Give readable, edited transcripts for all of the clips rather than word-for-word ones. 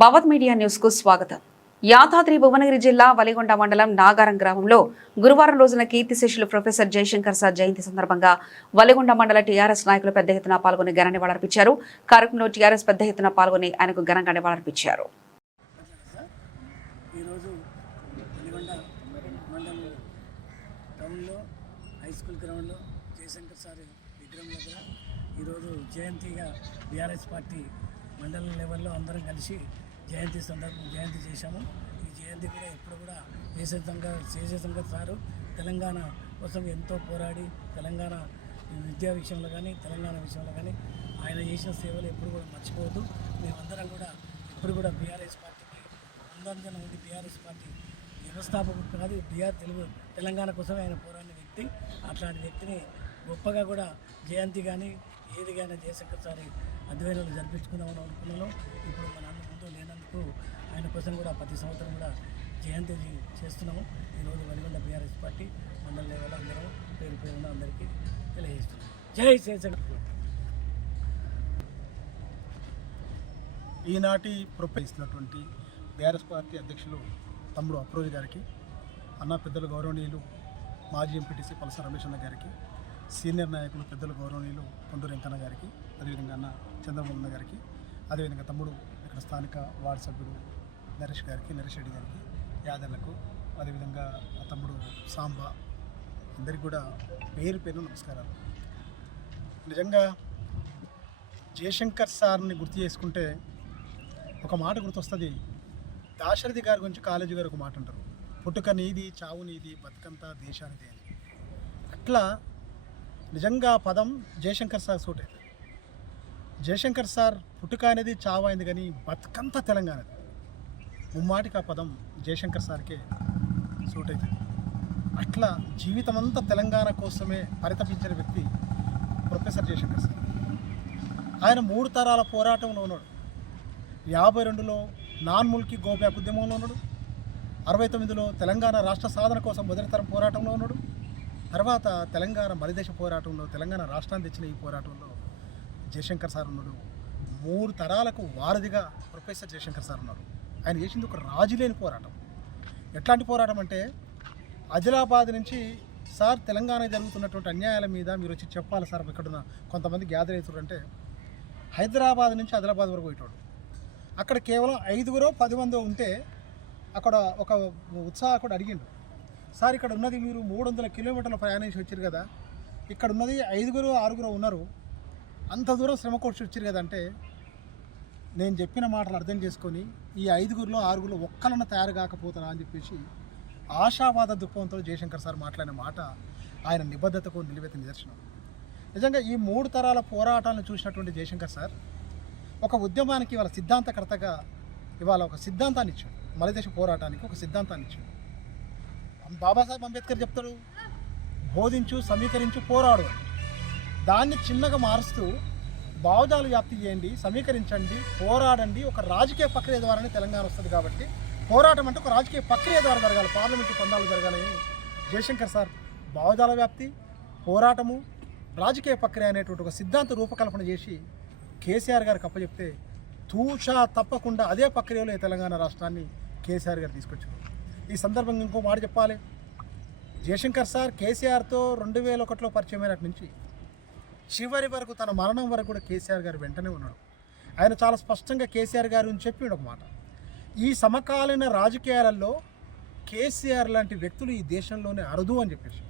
భవత్ media news కు స్వాగతం. యాదాద్రి భువనగిరి జిల్లా వలిగొండ మండలం నాగారం గ్రామంలో గురువారం రోజున కీర్తిశేషులు ప్రొఫెసర్ జయశంకర్ సార్ జయంతి సందర్భంగా వలిగొండ మండల టీఆర్ఎస్ నాయకులు పెద్ద ఎత్తున పాల్గొని ఘన నివాళులర్పించారు. కార్యక్రమంలో టీఆర్ఎస్ పెద్ద ఎత్తున పాల్గొని ఆయనకు ఘనంగా నివాళులర్పించారు. జయంతిగా బీఆర్ఎస్ పార్టీ మండల లెవెల్లో అందరం కలిసి జయంతి చేశాము. ఈ జయంతి కూడా ఎప్పుడు కూడా జయశంకర్ సారు తెలంగాణ కోసం ఎంతో పోరాడి తెలంగాణ విద్యా విషయంలో కానీ తెలంగాణ విషయంలో కానీ ఆయన చేసిన సేవలు ఎప్పుడు కూడా మర్చిపోవద్దు. మేమందరం కూడా ఎప్పుడు కూడా బీఆర్ఎస్ పార్టీకి ముందంజన ఉంది. బీఆర్ఎస్ పార్టీ వ్యవస్థాపకుడు కాదు, తెలంగాణ కోసమే ఆయన పోరాడిన వ్యక్తి. అట్లాంటి వ్యక్తిని గొప్పగా కూడా జయంతి కానీ ఏది కానీ జయశంకర్ సార్ అధ్యయనాలు జరిపించుకుందామని అనుకున్నాను. ఇప్పుడు మన ముందు లేనందుకు ఆయన కోసం కూడా ప్రతి సంవత్సరం కూడా జయంతి చేస్తున్నాము. ఈరోజు వలిగొండ బీఆర్ఎస్ పార్టీ మండల లెవెల్ అందరం పేరున అందరికీ తెలియజేస్తున్నాం. జై జయశంకర్. ఈనాటి ప్రొఫెసినటువంటి బీఆర్ఎస్ పార్టీ అధ్యక్షులు తమ్ముడు అప్రోజ్ గారికి, అన్న పెద్దలు గౌరవనీయులు మాజీ ఎంపీటీసీ పలస రమేష్ అన్న గారికి, సీనియర్ నాయకులు పెద్దలు గౌరవనీయులు కొండూరు వెంకన్న గారికి, అదేవిధంగా అన్న చంద్రబాబు గారికి, అదేవిధంగా తమ్ముడు ఇక్కడ స్థానిక వార్డు సభ్యుడు నరేష్ రెడ్డి గారికి, యాదవ్లకు, అదేవిధంగా తమ్ముడు సాంబా అందరికీ కూడా పేరు నమస్కారాలు. నిజంగా జయశంకర్ సార్ని గుర్తు చేసుకుంటే ఒక మాట గుర్తొస్తుంది. దాశరథి గారి గురించి కాలేజీ గారు ఒక మాట అంటారు, పుట్టుక నీది చావు నీది బతుకంతా దేశానిది అని. అట్లా నిజంగా పదం జయశంకర్ సార్ సూట్ అవుతుంది. జయశంకర్ సార్ పుట్టుక అనేది చావు అయింది, కానీ బతుకంతా తెలంగాణది. ముమ్మాటికి ఆ పదం జయశంకర్ సార్కే సూట్ అవుతుంది. అట్లా జీవితమంతా తెలంగాణ కోసమే పరితపించిన వ్యక్తి ప్రొఫెసర్ జయశంకర్ సార్. ఆయన 3 తరాల పోరాటంలో ఉన్నాడు. 52లో నాన్ ముల్కీ గోబ్యాక్ ఉద్యమంలో ఉన్నాడు. 69లో తెలంగాణ రాష్ట్ర సాధన కోసం మొదటి తరం పోరాటంలో ఉన్నాడు. తర్వాత తెలంగాణ మలిదేశ పోరాటంలో తెలంగాణ రాష్ట్రాన్ని తెచ్చిన ఈ పోరాటంలో జయశంకర్ సార్ ఉన్నాడు. 3 తరాలకు వారధిగా ప్రొఫెసర్ జయశంకర్ సార్ ఉన్నారు. ఆయన చేసింది ఒక రాజులేని పోరాటం. ఎట్లాంటి పోరాటం అంటే, ఆదిలాబాద్ నుంచి సార్ తెలంగాణ జరుగుతున్నటువంటి అన్యాయాల మీద మీరు వచ్చి చెప్పాలి సార్, ఇక్కడున్న కొంతమంది గ్యాదర్ అవుతారంటే, హైదరాబాద్ నుంచి ఆదిలాబాద్ వరకు పోయేటోడు. అక్కడ కేవలం 5-10 మంది ఉంటే అక్కడ ఒక ఉత్సాహకుడు అడిగిండు, సార్ ఇక్కడ ఉన్నది మీరు 300 కిలోమీటర్ల ప్రయాణించి వచ్చారు కదా, ఇక్కడ ఉన్నది 5-6 ఉన్నారు, అంత దూరం శ్రమ కూర్చి వచ్చారు కదా అంటే, నేను చెప్పిన మాటలు అర్థం చేసుకొని ఈ 5-6 ఒక్కలన్న తయారు కాకపోతారా అని చెప్పేసి ఆశావాద దృక్పథంతో జయశంకర్ సార్ మాట్లాడిన మాట ఆయన నిబద్ధతకు నిలువెత్త నిదర్శనం. నిజంగా ఈ 3 తరాల పోరాటాలను చూసినటువంటి జయశంకర్ సార్ ఒక ఉద్యమానికి ఇవాళ సిద్ధాంతకర్తగా ఇవాళ ఒక సిద్ధాంతాన్ని ఇచ్చాడు. మలిదేశ పోరాటానికి ఒక సిద్ధాంతాన్ని ఇచ్చాడు. బాబాసాహెబ్ అంబేద్కర్ చెప్తాడు, బోధించు, సమీకరించు, పోరాడు. దాన్ని చిన్నగా మారుస్తూ భావజాలు వ్యాప్తి చేయండి, సమీకరించండి, పోరాడండి. ఒక రాజకీయ ప్రక్రియ ద్వారానే తెలంగాణ వస్తుంది. కాబట్టి పోరాటం అంటే ఒక రాజకీయ ప్రక్రియ ద్వారా జరగాలి, పార్లమెంటు పొందాలు జరగాలని జయశంకర్ సార్ భావజాల వ్యాప్తి, పోరాటము, రాజకీయ ప్రక్రియ అనేటువంటి ఒక సిద్ధాంత రూపకల్పన చేసి కేసీఆర్ గారికి అప్పచెప్తే తూచా తప్పకుండా అదే ప్రక్రియలో తెలంగాణ రాష్ట్రాన్ని కేసీఆర్ గారు తీసుకొచ్చారు. ఈ సందర్భంగా ఇంకో మాట చెప్పాలి. జయశంకర్ సార్ కేసీఆర్తో 2001లో పరిచయమైనటి నుంచి చివరి వరకు తన మరణం వరకు కూడా కేసీఆర్ గారు వెంటనే ఉన్నాడు. ఆయన చాలా స్పష్టంగా కేసీఆర్ గారి గురించి చెప్పాడు ఒక మాట, ఈ సమకాలీన రాజకీయాలలో కేసీఆర్ లాంటి వ్యక్తులు ఈ దేశంలోనే అరుదు అని చెప్పేసి.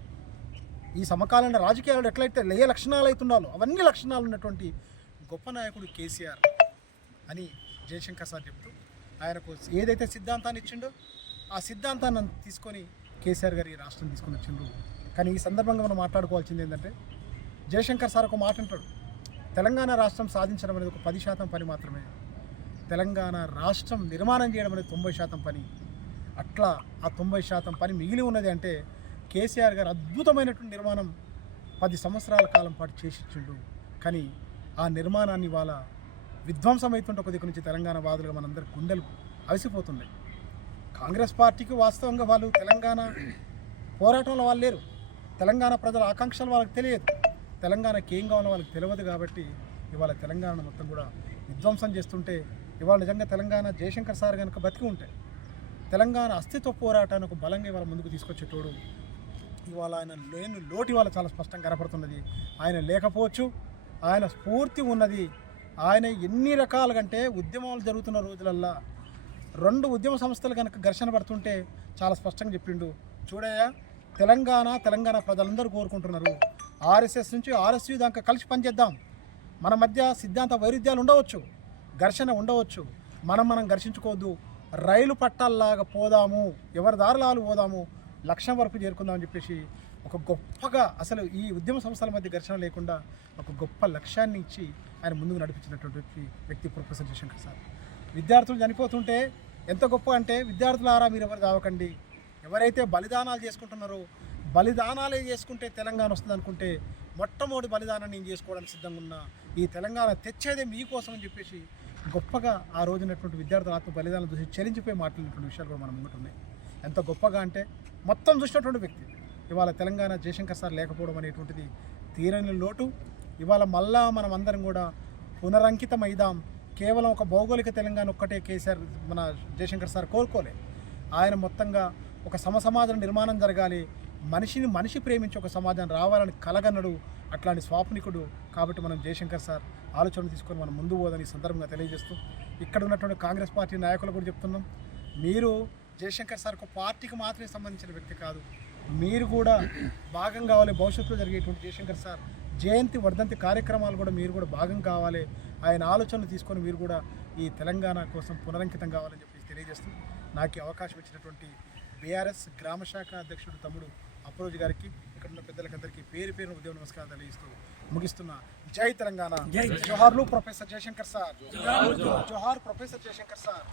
ఈ సమకాలీన రాజకీయాలలో ఎట్లయితే ఏ లక్షణాలు అవుతున్నాలో అవన్నీ లక్షణాలు ఉన్నటువంటి గొప్ప నాయకుడు కేసీఆర్ అని జయశంకర్ సార్ చెప్తూ ఆయనకు ఏదైతే సిద్ధాంతాన్ని ఇచ్చిండో ఆ సిద్ధాంతాన్ని తీసుకొని కేసీఆర్ గారు ఈ రాష్ట్రం తీసుకొని వచ్చిండ్రు. కానీ ఈ సందర్భంగా మనం మాట్లాడుకోవాల్సింది ఏంటంటే, జయశంకర్ సార్ ఒక మాట అంటాడు, తెలంగాణ రాష్ట్రం సాధించడం అనేది ఒక 10% పని మాత్రమే, తెలంగాణ రాష్ట్రం నిర్మాణం చేయడం అనేది 90% పని. అట్లా ఆ 90% పని మిగిలి ఉన్నది అంటే కేసీఆర్ గారు అద్భుతమైనటువంటి నిర్మాణం 10 సంవత్సరాల కాలం పాటు చేసి ఇచ్చిండు. కానీ ఆ నిర్మాణాన్ని వాళ్ళ విధ్వంసమవుతుంటే ఒక దిక్కు నుంచి తెలంగాణ వాదులుగా మనందరి గుండెలు అలసిపోతున్నాయి. కాంగ్రెస్ పార్టీకి వాస్తవంగా వాళ్ళు తెలంగాణ పోరాటంలో వాళ్ళు లేరు, తెలంగాణ ప్రజల ఆకాంక్షలు వాళ్ళకి తెలియదు, తెలంగాణకి ఏం కావాలో వాళ్ళకి తెలియదు. కాబట్టి ఇవాళ తెలంగాణ మొత్తం కూడా విధ్వంసం చేస్తుంటే ఇవాళ నిజంగా తెలంగాణ జయశంకర్ సార్ కనుక బతికి ఉంటే తెలంగాణ అస్తిత్వ పోరాటాన్ని ఒక బలంగా ఇవాళ ముందుకు తీసుకొచ్చేటోడు. ఇవాళ ఆయన లేని లోటు ఇవాళ చాలా స్పష్టంగా కనపడుతున్నది. ఆయన లేకపోవచ్చు, ఆయన స్ఫూర్తి ఉన్నది. ఆయన ఎన్ని రకాలుగంటే ఉద్యమాలు జరుగుతున్న రోజులల్లా 2 ఉద్యమ సంస్థలు కనుక ఘర్షణ పడుతుంటే చాలా స్పష్టంగా చెప్పిండు, చూడయ్యా తెలంగాణ ప్రజలందరూ కోరుకుంటున్నారు, ఆర్ఎస్ఎస్ నుంచి ఆర్ఎస్యూ దాకా కలిసి పనిచేద్దాం, మన మధ్య సిద్ధాంత వైరుధ్యాలు ఉండవచ్చు, ఘర్షణ ఉండవచ్చు, మనం ఘర్షించుకోవద్దు, రైలు పట్టాల్లాగా పోదాము, ఎవరి దారులాలు పోదాము, లక్ష్యం వరకు చేరుకుందామని చెప్పేసి ఒక గొప్పగా అసలు ఈ ఉద్యమ సంస్థల మధ్య ఘర్షణ లేకుండా ఒక గొప్ప లక్ష్యాన్ని ఇచ్చి ఆయన ముందుకు నడిపించినటువంటి వ్యక్తి ప్రొఫెసర్ జయశంకర్ సార్. విద్యార్థులు చనిపోతుంటే ఎంత గొప్ప అంటే, విద్యార్థులారా మీరు ఎవరు కావకండి, ఎవరైతే బలిదానాలు చేసుకుంటున్నారో బలిదానాలే చేసుకుంటే తెలంగాణ వస్తుంది అనుకుంటే మొట్టమొదటి బలిదానం నేను చేసుకోవడానికి సిద్ధంగా ఉన్నా, ఈ తెలంగాణ తెచ్చేదే మీకోసం అని చెప్పేసి గొప్పగా ఆ రోజునటువంటి విద్యార్థుల ఆత్మ బలిదానం చూసి చెలించిపోయి మాట్లాడినటువంటి విషయాలు కూడా మన ముంగట ఉన్నాయి. ఎంత గొప్పగా అంటే మొత్తం చూసినటువంటి వ్యక్తి. ఇవాళ తెలంగాణ జయశంకర్ సార్ లేకపోవడం అనేటువంటిది తీరని లోటు. ఇవాళ మళ్ళా మనం అందరం కూడా పునరంకితమైదాం. కేవలం ఒక భౌగోళిక తెలంగాణ ఒక్కటే కేసీఆర్ మన జయశంకర్ సార్ కోరుకోలే. ఆయన మొత్తంగా ఒక సమాజం నిర్మాణం జరగాలి, మనిషి ప్రేమించి ఒక సమాజం రావాలని కలగన్నడు, అట్లాంటి స్వాప్నికుడు. కాబట్టి మనం జయశంకర్ సార్ ఆలోచనలు తీసుకొని మనం ముందు పోదని ఈ సందర్భంగా తెలియజేస్తూ ఇక్కడ ఉన్నటువంటి కాంగ్రెస్ పార్టీ నాయకులు కూడా చెప్తున్నాం, మీరు జయశంకర్ సార్ ఒక పార్టీకి మాత్రమే సంబంధించిన వ్యక్తి కాదు, మీరు కూడా భాగం కావాలి. భవిష్యత్తులో జరిగేటువంటి జయశంకర్ సార్ జయంతి వర్ధంతి కార్యక్రమాలు కూడా మీరు కూడా భాగం కావాలి. ఆయన ఆలోచనలు తీసుకొని మీరు కూడా ఈ తెలంగాణ కోసం పునరంకితం కావాలని చెప్పి తెలియజేస్తూ నాకు ఈ అవకాశం ఇచ్చినటువంటి బీఆర్ఎస్ గ్రామ శాఖ అధ్యక్షుడు తమ్ముడు అప్రోజ్ గారికి, ఇక్కడ ఉన్న పెద్దలకందరికీ పేరు ఉద్యమ నమస్కారం తెలియజేస్తూ ముగిస్తున్న. జై తెలంగాణ, జోహార్లు ప్రొఫెసర్ జయశంకర్ సార్, జోహార్ ప్రొఫెసర్ జయశంకర్ సార్.